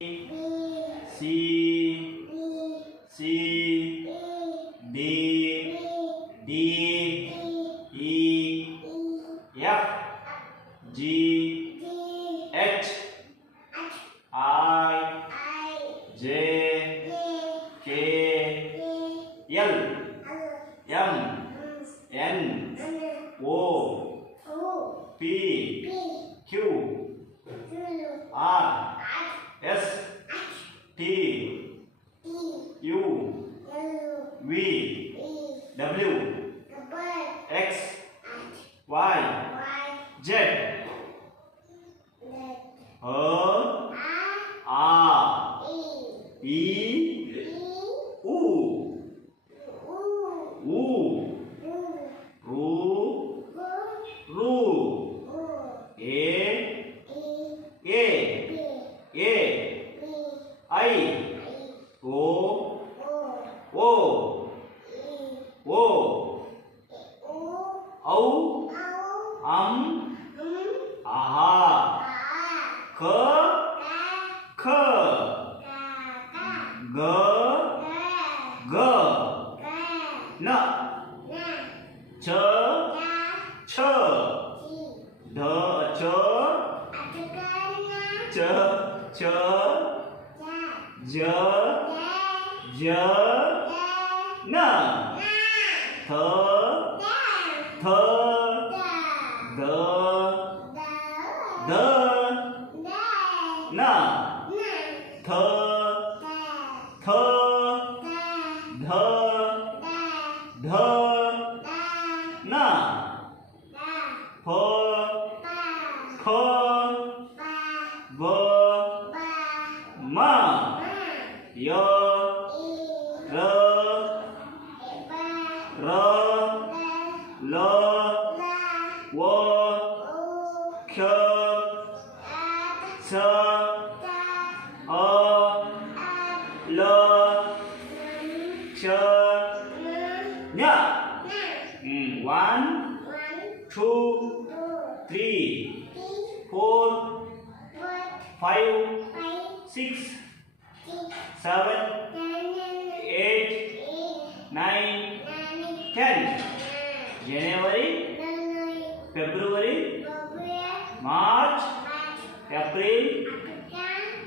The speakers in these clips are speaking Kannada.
C C D D E F G H I J K L M N O P Q R S T U V W X Y Z R E U I O Âu aha K G N Ch D Ch J N Th D N Th Th Na P K V Ma Ya R L W K S A L Ch Nya 1 2 3 4 5 6 7 8 9 10 January February March April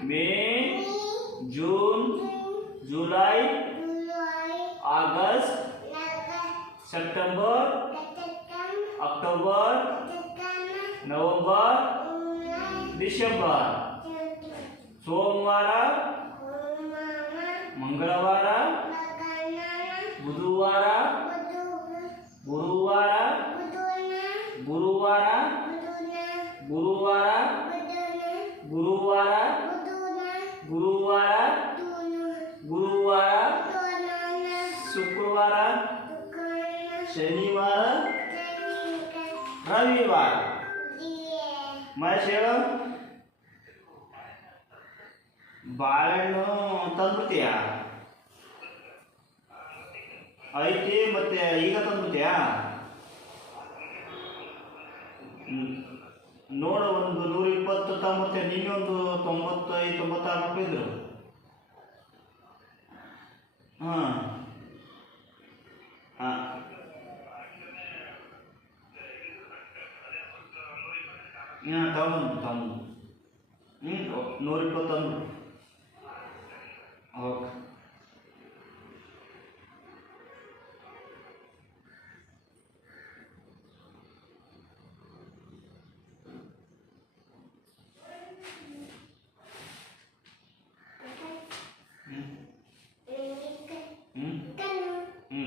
May June July August September October November December ಸೋಮವಾರ ಮಂಗಳವಾರ ಬುಧವಾರ ಗುರುವಾರ ಗುರುವಾರ ಗುರುವಾರ ಗುರುವಾರ ಗುರುವಾರ ಗುರುವಾರ ಶುಕ್ರವಾರ ಶನಿವಾರ ರವಿವಾರ ಮಹೇಶ್ ಹೇಳು ಬಾಳೆಹಣ್ಣು ತಂದ್ಬಿಡ್ತೀಯ ಐತಿ ಮತ್ತೆ ಈಗ ತಂದ್ಬಿಡ್ತೀಯಾ ನೋಡು ಒಂದು 120 ತಂಬತ್ತೆ ನಿನ್ನೆ ಒಂದು 95 96 ರೂಪಾಯಿ ಇದ್ರು ಹಾಂ ಹಾಂ ತಗೊಂಡು 120 ತಂದು ಓಕೆ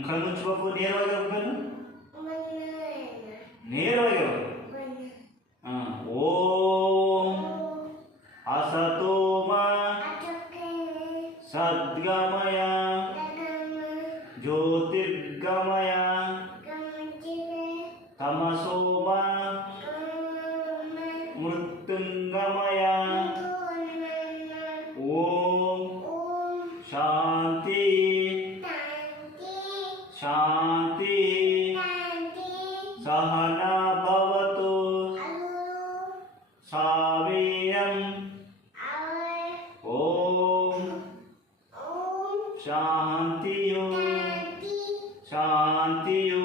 ಕಣ್ಣು ಮುಚ್ಚಬೇಕು ನೇರವಾಗಿ ಹೋಗ್ಬೇಕು ನೇರವಾಗಿ ಹೋಗ್ಬೇಕು ಓಂ असतोम सद्गमय ज्योतिर्गमय तमसोम मृत्युंगमय ओम शांति शांति सहना भवतु सावीर्यम् ओम ಶಾಂತಿಯು ಶಾಂತಿಯು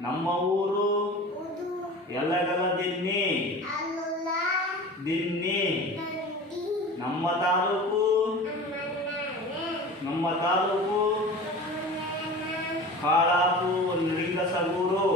ನಮ್ಮ ಊರು ಎಲ್ಲಗಲ ದಿನ್ನಿ ದಿನ್ನಿ ನಮ್ಮ ತಾಲೂಕು ಕಾಳಾಪು ಲಿಂಗಸಗೂರು